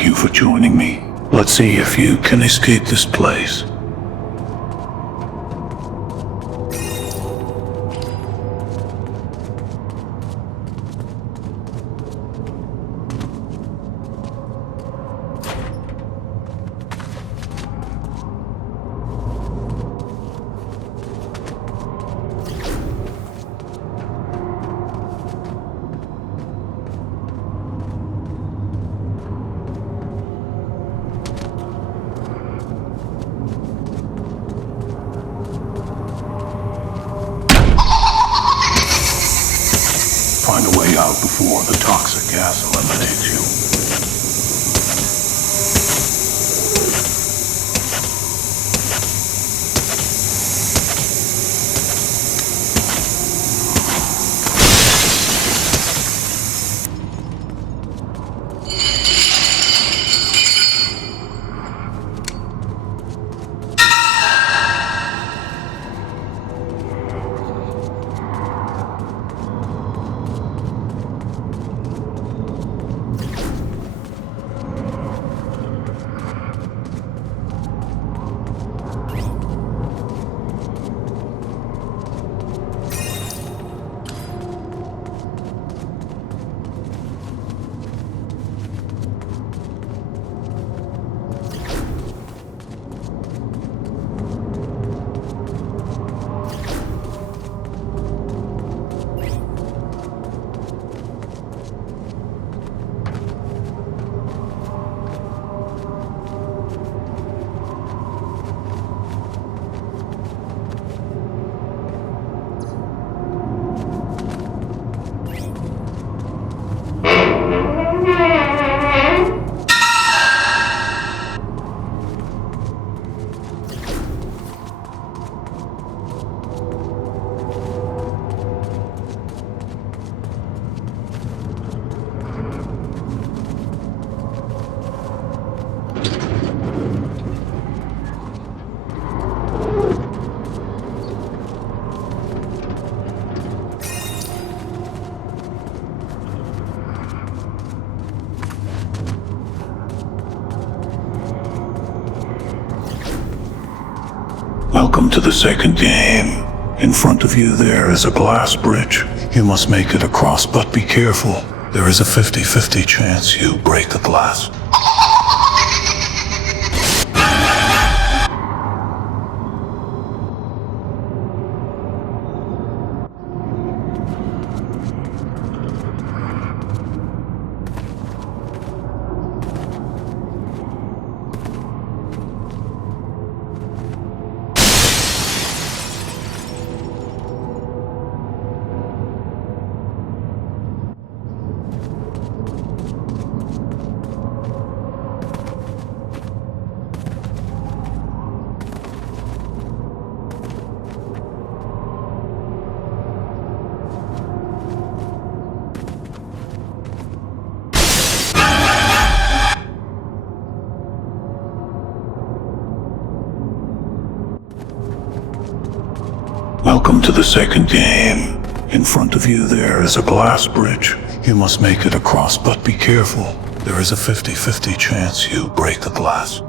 Thank you for joining me. Let's see if you can escape this place. Find a way out before the toxic gas eliminates you. Welcome to the second game. In front of you there is a glass bridge. You must make it across, but be careful. There is a 50-50 chance you break the glass. Welcome to the second game. In front of you there is a glass bridge. You must make it across, but be careful. There is a 50-50 chance you break the glass.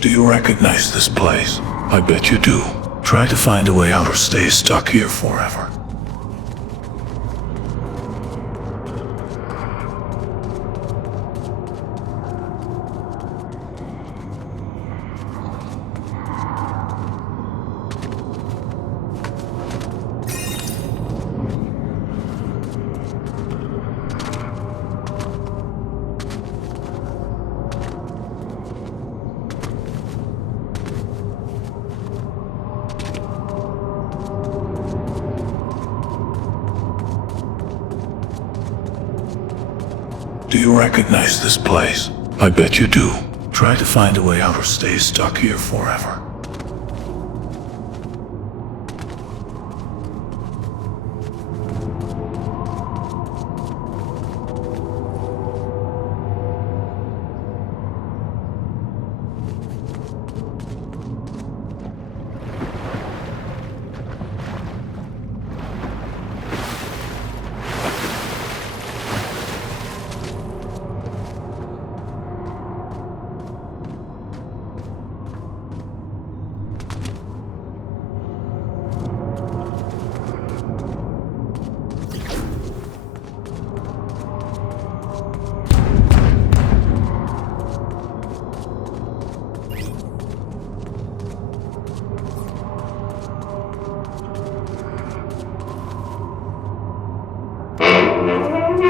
Do you recognize this place? I bet you do. Try to find a way out or stay stuck here forever. Do you recognize this place? I bet you do. Try to find a way out or stay stuck here forever. Do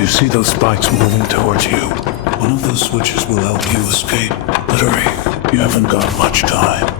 you see those spikes moving towards you? One of those switches will help you escape. But hurry, you haven't got much time.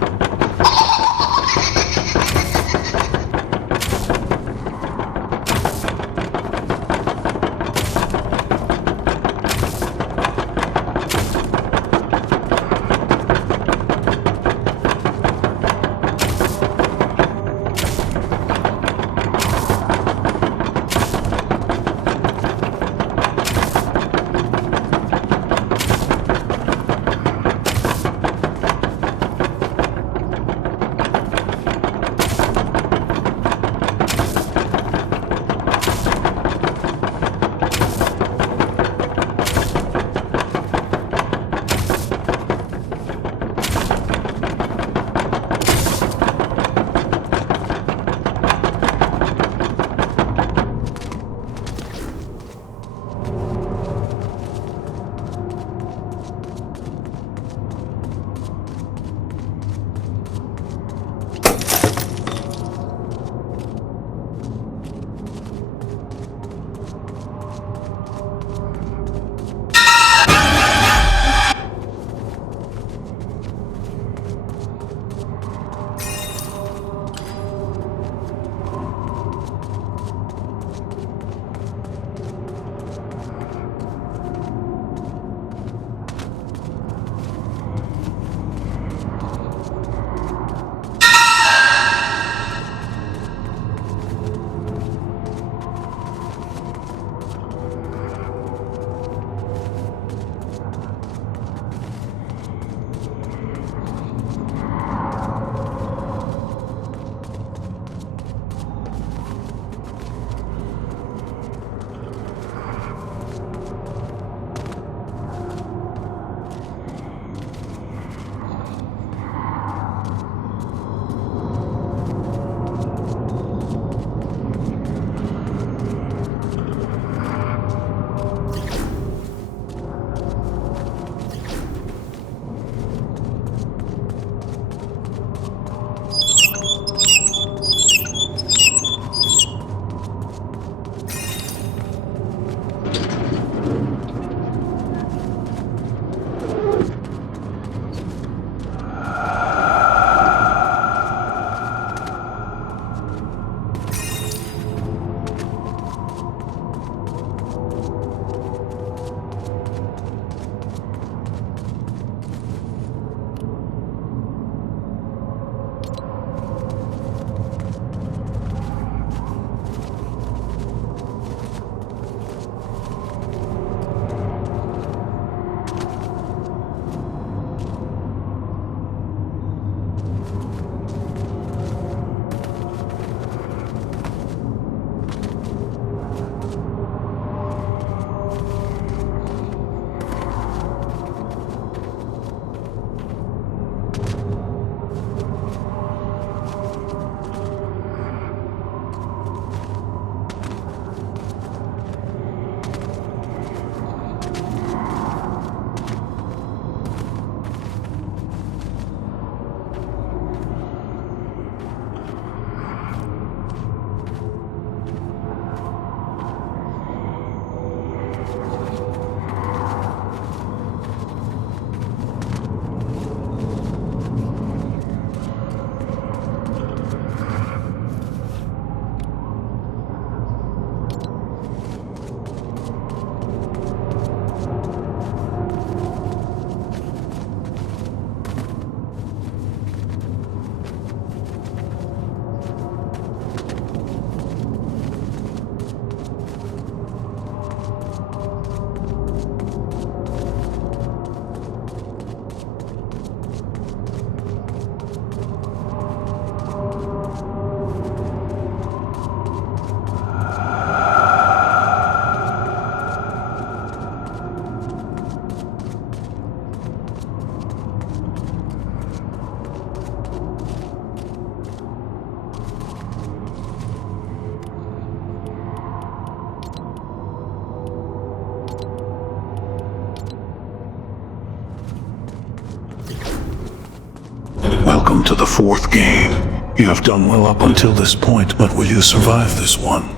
to the fourth game. You have done well up until this point, but will you survive this one?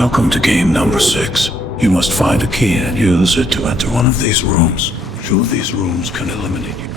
Welcome to game number 6. You must find a key and use it to enter one of these rooms. 2 of these rooms can eliminate you.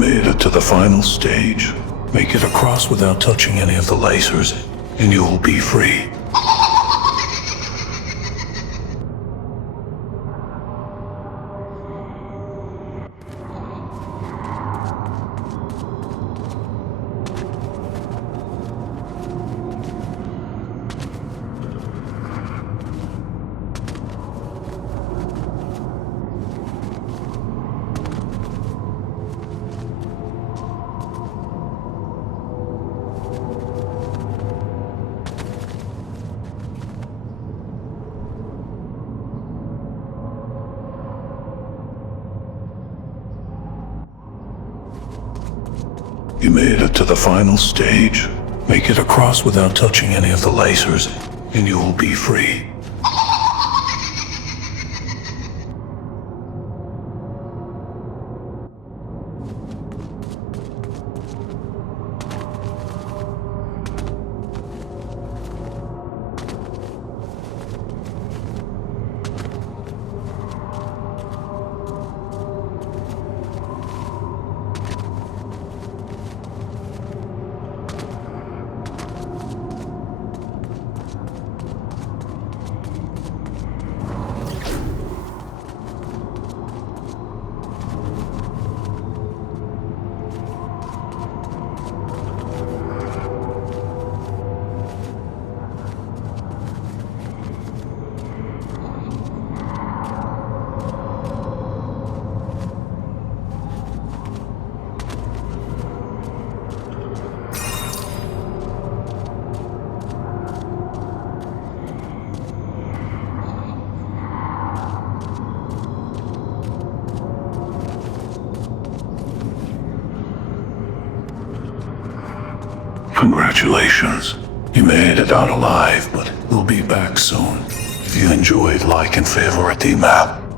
made it to the final stage. Make it across without touching any of the lasers, and you will be free. You made it to the final stage. Make it across without touching any of the lasers, and you will be free. Congratulations. You made it out alive, but we'll be back soon. If you enjoyed, like and favorite the map.